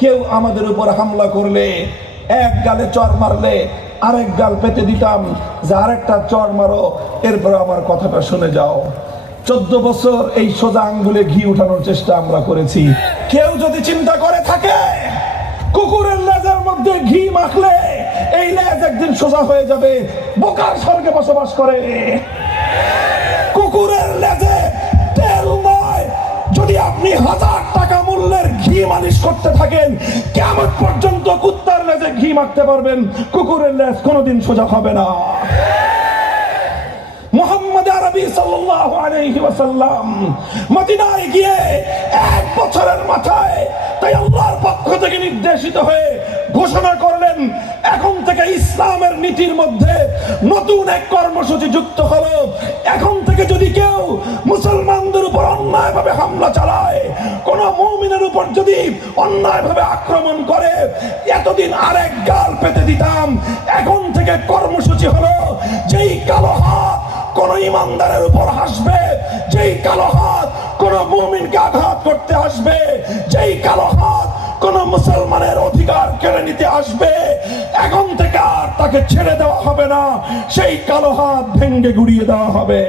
কেউ আমাদের উপর হামলা করলে এক গালে চর মারলে আরেক গাল পেতে দিতাম যে আরেকটা চর মারো, এরপর আমার কথাটা শুনে যাও। 14 বছর এই সোজা আঙ্গুলে ঘি উঠানোর চেষ্টা আমরা করেছি। কেউ যদি চিন্তা করে থাকে কুকুরের লেজের মধ্যে ঘি মাখলে এই লেজ একদিন সোজা হয়ে যাবে, বোকার স্বর্গে বসবাস করে। কুকুরের লেজে তেল নয়, যদি আপনি 1000 টাকা মূল্যের ঘি মালিশ করতে থাকেন, কিয়ামত পর্যন্ত কুত্তার লেজে ঘি মাখতে পারবেন, কুকুরের লেজ কোনোদিন সোজা হবে না। মুহাম্মদ আরবি সাল্লাল্লাহু আলাইহি ওয়াসাল্লাম মদিনায় গিয়ে 1 বছরের মাথায় তাই আল্লাহর পক্ষ থেকে নির্দেশিত হয়ে ঘোষণা করলেন, এখন থেকে ইসলামের নীতির মধ্যে নতুন এক কর্মসূচি যুক্ত হলো। এখন থেকে যদি কেউ মুসলমানদের উপর অন্যায়ভাবে হামলা চালায়, কোন মুমিনের উপর যদি অন্যায়ভাবে আক্রমণ করে, এতদিন আরেক গাল পেতে দিতাম। এখন থেকে কর্মসূচি হলো, যেই কালো হাত কোন ইমানদারের উপর হাসবে, যেই কালো হাত কোন মুমিনকে আঘাত করতে আসবে, যেই কালো হাত কোন মুসলমানের অধিকার কেড়ে নিতে আসবে, এখন থেকে আর তাকে ছেড়ে দেওয়া হবে না, সেই কালো হাত ভেঙে গুড়িয়ে দেওয়া হবে।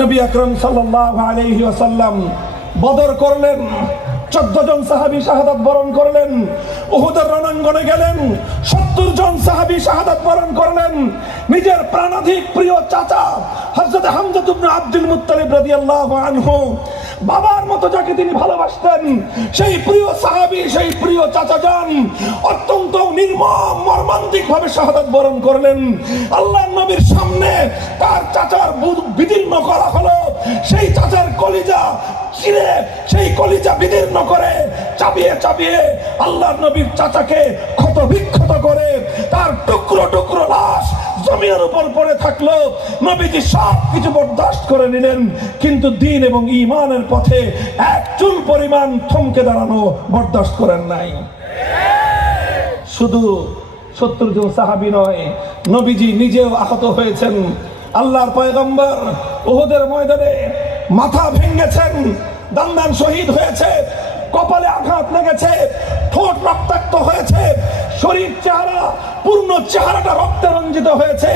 নবী আকরাম সাল্লাল্লাহু আলাইহি ওয়াসাল্লাম বদর করলেন, 14 জন সাহাবী শাহাদাত বরণ করলেন। উহুদের রণাঙ্গনে গেলেন, 70 জন সাহাবী শাহাদাত বরণ করলেন। নিজের প্রাণাধিক প্রিয় চাচা হযরত হামজা ইবনে আব্দুল মুত্তালিব রাদিয়াল্লাহু আনহু, বাবার মতো যাকে তিনি ভালোবাসতেন, সেই প্রিয় সাহাবী, সেই প্রিয় চাচা যান অত্যন্ত নির্মম মর্মান্তিক ভাবে শাহাদাত বরণ করলেন। আল্লাহর নবীর সামনে তার চাচার বিদীর্ণ করা হলো। সেই চাচার কলিজা ছিঁড়ে, সেই কলিজা বিদীর্ণ করে চাবিয়ে চাবিয়ে আল্লাহর নবীর চাচাকে ক্ষত বিক্ষত করে তার টুকরো টুকরো লাশ জমিনের উপর পড়ে থাকলো। নবীজি সব কিছু বরদাস্ত করে নিলেন, কিন্তু দ্বীন এবং ঈমানের পথে এক চুল পরিমাণ থমকে দাঁড়ানো বরদাস্ত করেন নাই। শুধু 70 জন সাহাবী নয়, নবীজি নিজেও আহত হয়েছেন। আল্লাহর পয়গম্বর উহুদের ময়দানে মাথা ভেঙেছেন, দান্দান শহীদ হয়েছে, কপালে আঘাত লেগেছে, ঠোঁট রক্তাক্ত হয়েছে, শরীর চেহারা পূর্ণ চেহারাটা রক্তে রঞ্জিত হয়েছে।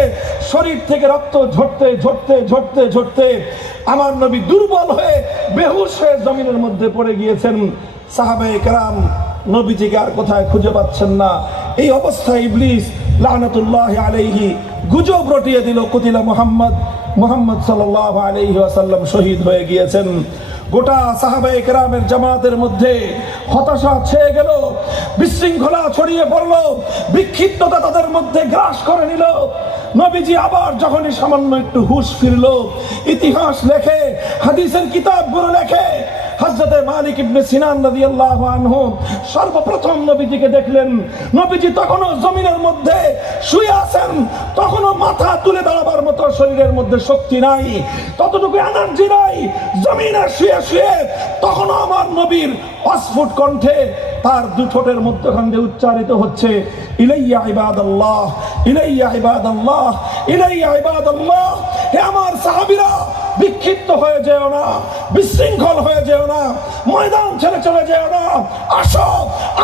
শরীর থেকে রক্ত ঝরতে ঝরতে ঝরতে ঝরতে আমার নবী দুর্বল হয়ে বেহুশ হয়ে জমিনের মধ্যে পড়ে গিয়েছেন। সাহাবায়ে কেরাম নবীজিকে আর কোথায় খুঁজে পাচ্ছেন না। এই অবস্থায় ইবলিস লানাতুল্লাহি আলাইহি গুজব রটিয়ে দিল, কুতিলা মুহাম্মদ সাল্লাল্লাহু আলাইহি ওয়াসাল্লাম শহীদ হয়ে গিয়েছেন। গোটা সাহাবায়ে কেরামের জামাতের মধ্যে হতাশা ছেয়ে গেল, বিশৃঙ্খলা ছড়িয়ে পড়ল, বিক্ষিপ্ততা তাদের মধ্যে গ্রাস করে নিল। নবীজি আবার যখনই সামান্য একটু হুঁশ ফিরল, ইতিহাস লেখে, হাদিসের কিতাবগুলো লেখে, হযরতে মালিক ইবনে সিনান রাদিয়াল্লাহু আনহু সর্বপ্রথম নবীজিকে দেখলেন। নবীজি তখনও জমিনের মধ্যে শুয়ে আছেন, তখনও মাথা তুলে দাঁড়াবার মতো শরীরের মধ্যে শক্তি নাই, ততটুকু এনার্জি নাই। জমিনে শুয়ে শুয়ে তখনও আমার নবীর অস্ফুট কণ্ঠে তার 2 ঠোঁটের মধ্যখান দিয়ে উচ্চারিত হচ্ছে, ইলাইয়া ইবাদাল্লাহ, ইলাইয়া ইবাদাল্লাহ, ইলাইয়া ইবাদাল্লাহ। হে আমার সাহাবীরা, বিক্ষিপ্ত হয়ে যেও না, বিশৃঙ্খল হয়ে যেও না, ময়দান ছেড়ে চলে যেও না, আসো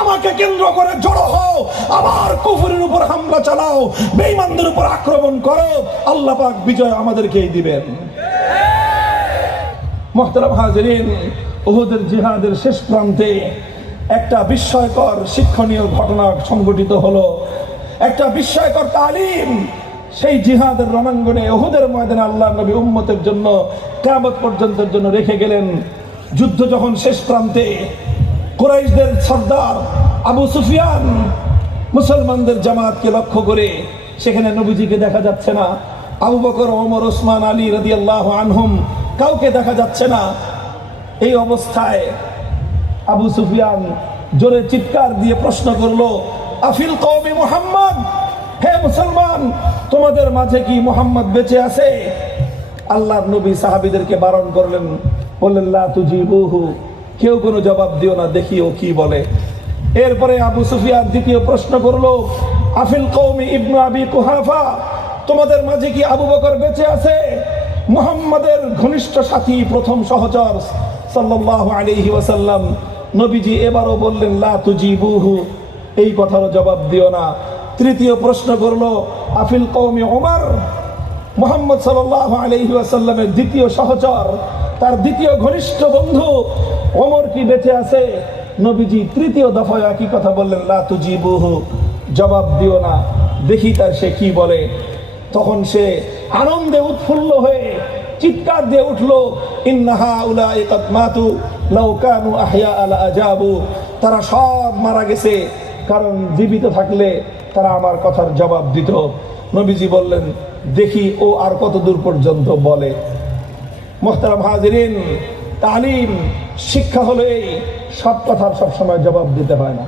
আমাকে কেন্দ্র করে জড়ো হও, আবার কুফরের উপর হামলা চালাও, বেঈমানদের উপর আক্রমণ করো, আল্লাহ পাক বিজয় আমাদেরকেই দিবেন। মুহতারাম হাজিরিন, উহুদের জিহাদের শেষ প্রান্তে একটা বিস্ময়কর শিক্ষণীয় ঘটনা সংঘটিত হলো, একটা বিস্ময়কর তালিম। সেই জিহাদের রণাঙ্গনে উহুদের ময়দানে আল্লাহর নবী উম্মতের জন্য কিয়ামত পর্যন্তের জন্য রেখে গেলেন। যুদ্ধ যখন শেষ প্রান্তে, কুরাইশদের সর্দার আবু সুফিয়ান মুসলমানদের জামাতকে লক্ষ্য করে, সেখানে নবীজিকে দেখা যাচ্ছে না, আবু বকর, ওমর, ওসমান, আলী রাদিয়াল্লাহু আনহুম কাউকে দেখা যাচ্ছে না। এই অবস্থায় আবু সুফিয়ান জোরে চিৎকার দিয়ে প্রশ্ন করলো, আফিল কওমি মুহাম্মদ, হে মুসলমান, তোমাদের মাঝে কি মুহাম্মদ বেঁচে আছে? আল্লাহর নবী সাহাবীদেরকে বারণ করলেন, বললেন লা তুজিবুহু, কেউ কোনো জবাব দিও না, দেখিও কি বলে। এরপরে আবু সুফিয়ান দ্বিতীয় প্রশ্ন করলো, আফিল কওমি ইবনু আবি কুহাফা, তোমাদের মাঝে কি আবু বকর বেঁচে আছে? মুহাম্মাদের ঘনিষ্ঠ সাথী, প্রথম সহচর সাল্লাল্লাহু আলাইহি ওয়াসাল্লাম। নবীজি এবারও বললেন লা তুজিবুহু, এই কথার জবাব দিও না। তৃতীয় প্রশ্ন করলো আফিল কওমি ওমর, মুহাম্মদ সাল্লাল্লাহু আলাইহি ওয়াসাল্লামের দ্বিতীয় সহচর, তার দ্বিতীয় ঘনিষ্ঠ বন্ধু ওমর কি বেঁচে আছে? নবীজি তৃতীয় দফায় একই কথা বললেন লা তুজিবুহু, জবাব দিও না, দেখি তার সে কি বলে। তখন সে আনন্দে উৎফুল্ল হয়ে চিৎকার দিয়ে উঠলো, ইন্নাহা উলাই কাদ মাতু লাউ কানু আহইয়া লা আজাবু, তারা সব মারা গেছে, কারণ জীবিত থাকলে তারা আমার কথার জবাব দিত। নবীজি বললেন দেখি ও আর কত দূর পর্যন্ত বলে। মুহতারাম হাজিরিন, তালিম শিক্ষা হলো এই, সব কথার সব সময় জবাব দিতে হয় না,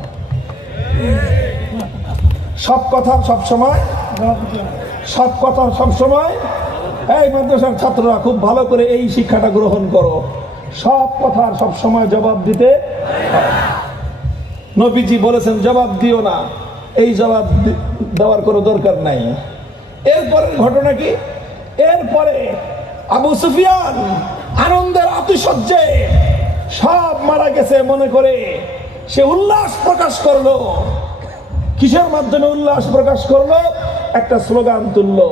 সব কথার সব সময়, সব কথার সব সময়। এই মাদ্রাসার ছাত্ররা খুব ভালো করে এই শিক্ষাটা গ্রহণ করো, সব কথার সব সময় জবাব দিতে। নবীজি বলেছেন জবাব দিও না, এই জবাব দেওয়ার কোনো দরকার নাই। এরপরের ঘটনা কি? এরপরে আবু সুফিয়ান আনন্দের আতিশয্যে সব মারা গেছে মনে করে সে উল্লাস প্রকাশ করলো। কিসের মাধ্যমে উল্লাস প্রকাশ করলো? একটা স্লোগান তুললো।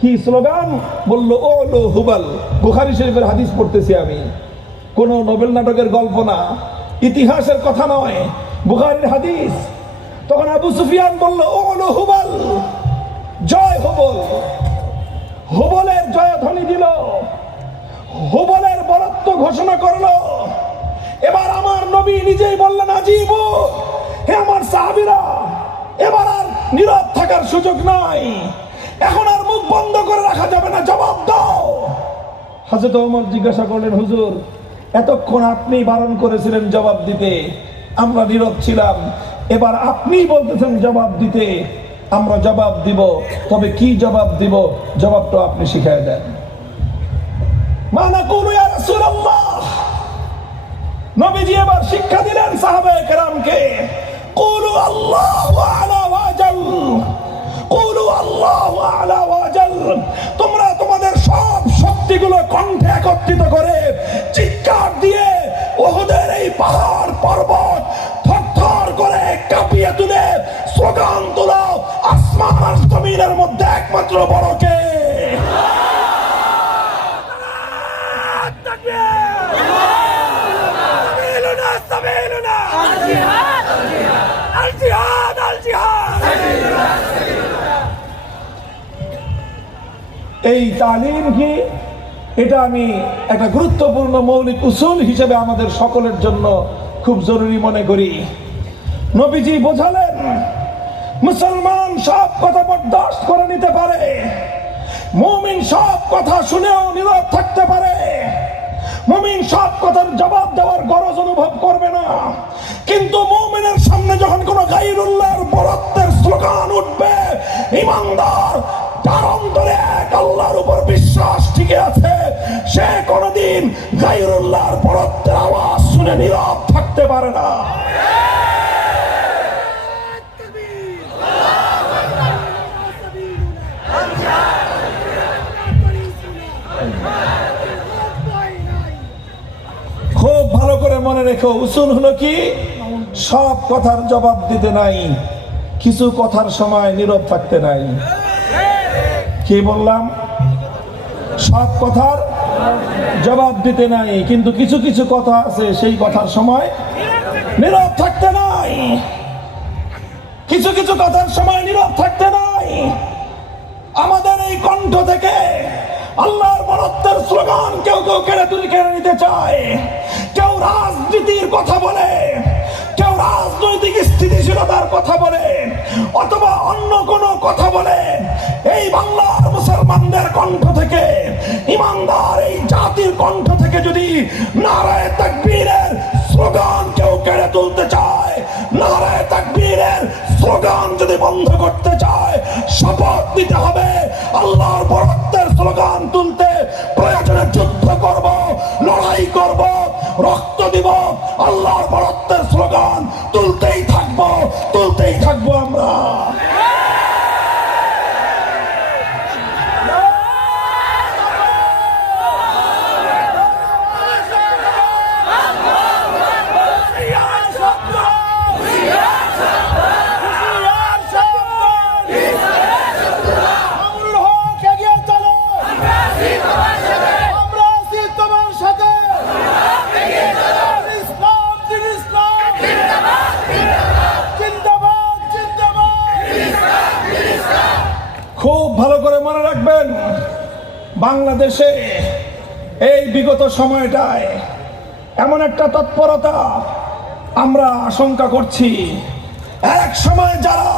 কি স্লোগান? বললো ওলো হুবাল। বুখারী শরীফের হাদিস পড়তেছি আমি, কোন নোবেল নাটকের গল্প না, ইতিহাসের কথা নয়, বুখারীর হাদিস। তখন আবু সুফিয়ান বললো ওলো হুবাল, জয় হুবল। হুবলের জয়ধ্বনি দিল, হুবলের বরত্ব ঘোষণা করলো। এবার আমার নবী নিজেই বললেন আজিবু, হে আমার সাহাবীরা, এবার আর নীরব থাকার সুযোগ নাই, এখন আর মুখ বন্ধ করে রাখা যাবে না, জবাব দাও। হযরত ওমর জিজ্ঞাসা করলেন হুজুর, এতক্ষণ আপনি বারণ করেছিলেন জবাব দিতে, আমরা নীরব ছিলাম, এবার আপনি বলতেছেন জবাব দিতে, আমরা জবাব দিব, তবে কি জবাব দিব? জবাবটা আপনি শিখিয়ে দেন। মা নাকুলু ইয়া রাসূলুল্লাহ, নবীজি এবার শিক্ষা দিলেন সাহাবায়ে কেরামকে, কুলু আল্লাহু আলা ওয়াজাল, কুলু আল্লাহু আলা ওয়াজাল, তোমরা তোমাদের সব শক্তিগুলো কণ্ঠে একত্রিত করে চিৎকার দিয়ে উহুদের এই পাহাড় পর্বত থরথর করে কাঁপিয়ে তুলে স্লোগান তোলো, আসমান আর জমিনের মধ্যে একমাত্র বড় কে? এই তালিম কি? এটা আমি একটা গুরুত্বপূর্ণ মৌলিক উসুল হিসেবে আমাদের সকলের জন্য খুব জরুরি মনে করি। নবীজি বোঝালেন মুসলমান সব কথা বরদাস্ত করে নিতে পারে, মুমিন সব কথা শুনেও নীরব থাকতে পারে, মুমিন সব কথার জবাব দেওয়ার গরজ অনুভব করবে না, কিন্তু মুমিনের সামনে যখন কোন গায়রুল্লাহর বরত্বের স্লোগান উঠবে, ঈমানদার তার অন্তরে এক আল্লাহর উপর বিশ্বাস টিকে আছে, সে কোনদিন গায়রুল্লাহর বরত্বের আওয়াজ শুনে নীরব থাকতে পারে না। খুব ভালো করে মনে রেখো, উসুল হলো কি? সব কথার জবাব দিতে নাই, কিছু কথার সময় নীরব থাকতে নাই। কি বললাম? সব কথার জবাব দিতে নাই, কিন্তু কিছু কিছু কথা আছে সেই কথার সময় নীরব থাকতে নাই, কিছু কিছু কথার সময় নীরব থাকতে নাই। আমাদের এই কণ্ঠ থেকে আল্লাহর বরত্বের স্লোগান কেউ কেউ কেড়ে নিতে চায়, কেউ রাজনীতির কথা বলে, কেউ রাজনৈতিক স্থিতিশীলতার কথা বলে, অথবা অন্য কোনো কথা বলে। এই বাংলার মুসলমানদের কণ্ঠ থেকে, ঈমানদার এই জাতির কণ্ঠ থেকে যদি নারায়ে তাকবীরের স্লোগান কেউ কেড়ে তুলতে চায়, নারায়ে তাকবীরের স্লোগান যদি বন্ধ করতে চায়, শপথ নিতে হবে আল্লাহর বরত্বের স্লোগান তুলতে প্রয়োজনে যুদ্ধ করব, লড়াই করব, রক্ত দিব, আল্লাহর বরত্বের স্লোগান তুলতেই থাকবো আমরা। খুব ভালো করে মনে রাখবেন, বাংলাদেশে এই বিগত সময়টায় এমন একটা তৎপরতা আমরা আশঙ্কা করছি, এক সময় যারা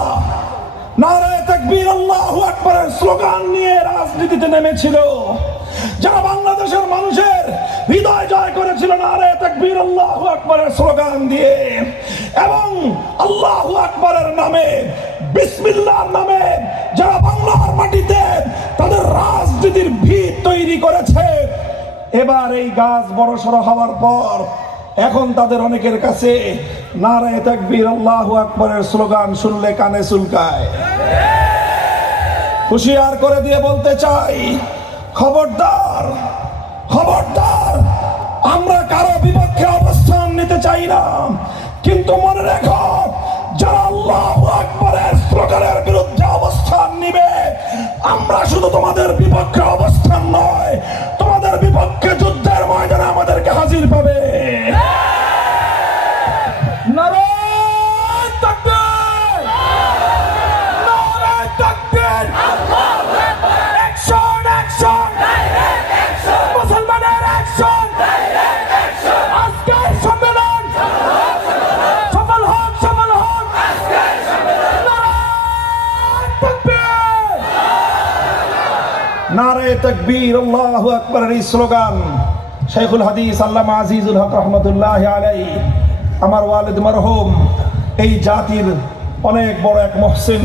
নারায়ে তাকবীর আল্লাহু আকবারের স্লোগান নিয়ে রাজনীতিতে নেমেছিল, যারা বাংলাদেশের মানুষের হৃদয় জয় করেছিল নারায়ে তাকবীর আল্লাহু আকবারের স্লোগান দিয়ে এবং আল্লাহু আকবারের নামে, বিসমিল্লাহর নামে যারা বাংলার মাটিতে তাদের রাজনীতির ভিত তৈরি করেছে, এবার এই গাছ বড়সড় হওয়ার পর এখন তাদের অনেকের কাছে নারায়ে তাকবীর আল্লাহু আকবারের স্লোগান শুনলে কানে চুলকায়। হুঁশিয়ার করে দিয়ে বলতে চাই, খবরদার, খবরদার, আমরা কারো বিপক্ষে অবস্থান নিতে চাই না, কিন্তু মনে রেখো, যারা আল্লাহু আকবারের স্লোগানের বিরুদ্ধে অবস্থান নিবে, আমরা শুধু তোমাদের বিপক্ষে অবস্থান নয়, তোমাদের বিপক্ষে যুদ্ধের ময়দানে আমাদেরকে হাজির পাবে। নারায়ে তাকবীর, নারায়ে তাকবীর, অ্যাকশন, অ্যাকশন, মুসলমানের অ্যাকশন, আজকের সম্মেলন সফল হোক, সফল হোক। নারায়ে তাকবীর আল্লাহু আকবারের এই স্লোগান শাইখুল হাদিস আল্লামা আজিজুল হক রহমতুল্লাহ আলাইহি, আমার ওয়ালিদ মরহুম, এই জাতির অনেক বড় এক মুহসিন,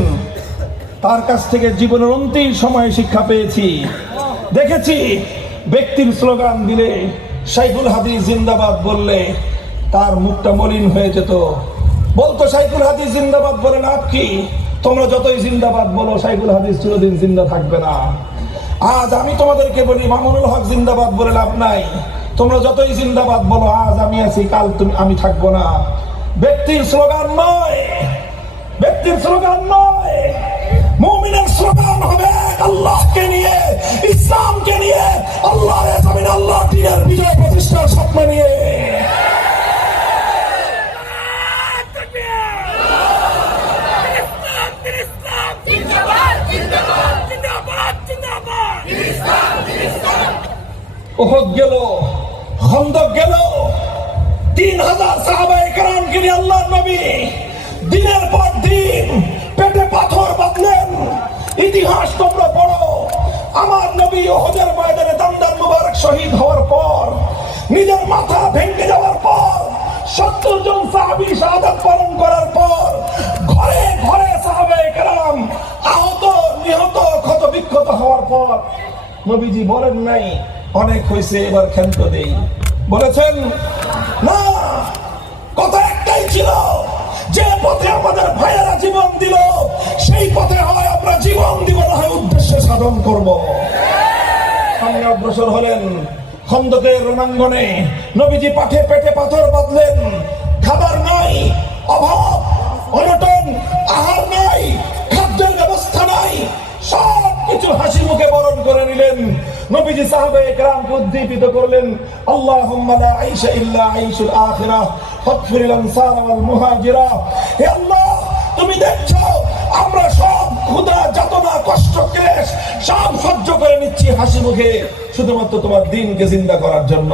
তার কাছ থেকে জীবনের অন্তিম সময়ে শিক্ষা পেয়েছি, দেখেছি ব্যক্তির স্লোগান দিলে, শাইখুল হাদিস জিন্দাবাদ বললে তার মুখটা মলিন হয়ে যেত, বলতো শাইখুল হাদিস জিন্দাবাদ বলে লাভ কি, তোমরা যতই জিন্দাবাদ বলো শাইখুল হাদিস চিরদিন জিন্দা থাকবে না। আজ আমি তোমাদেরকে বলি, মামুনুল হক জিন্দাবাদ বলে লাভ নাই, তোমরা যতই জিন্দাবাদ বলো, আজ আমি আছি, কাল আমি থাকবো না। ব্যক্তির স্লোগান নয়, ব্যক্তির স্লোগান নয়, মুমিনের স্লোগান হবে আল্লাহকে নিয়ে, ইসলামকে নিয়ে, আল্লাহর জমিনে আল্লাহ দ্বীনের বিজয় প্রতিষ্ঠার স্বপ্ন নিয়ে। উহুদ গেল, খন্দক গেল, 3000 সাহাবায়ে কেরামকে নিয়ে আল্লাহর নবী দিনের পর দিন পেটে পাথর বাঁধলেন। ইতিহাস তোমরা পড়ো, আমার নবী উহুদের ময়দানে দান্দার মুবারক শহীদ হওয়ার পর, নিজের মাথা ভেঙে যাওয়ার পর, 70 জন সাহাবী শাহাদাত বরণ করার পর, ঘরে ঘরে সাহাবায়ে কেরাম আহত, নিহত, ক্ষত বিক্ষত হওয়ার পর নবীজি বলেন নাই অনেক হয়েছে, এবার ক্ষান্ত দেই, বলেছেন না, কথা একটাই ছিল, যে পথে আমাদের ভাইয়েরা জীবন দিল সেই পথে হয় আমরা জীবন দিব, না হয় উদ্দেশ্য সাধন করব। সামনে অগ্রসর হলেন, খন্দকের রণাঙ্গনে নবীজি পেটে পাথর বাঁধলেন, খাবার নাই, অভাব, অনটন, আহার নাই, খাদ্যের ব্যবস্থা নাই, সব কিছু হাসি মুখে বরণ করে নিলেন। নবীজি সাহাবায়ে কেরামকে উদ্দীপিত করলেন, আল্লাহুম্মা লা আইশা ইল্লা আইশুল আখিরাহ ফাগফিরিল আনসার ওয়াল মুহাজিরা। হে আল্লাহ, তুমি দেখছো আমরা সব ক্ষুধা, যাতনা, কষ্ট, ক্লেশ সব সহ্য করে নিচ্ছি হাসি মুখে, শুধুমাত্র তোমার দ্বীনকে জিন্দা করার জন্য।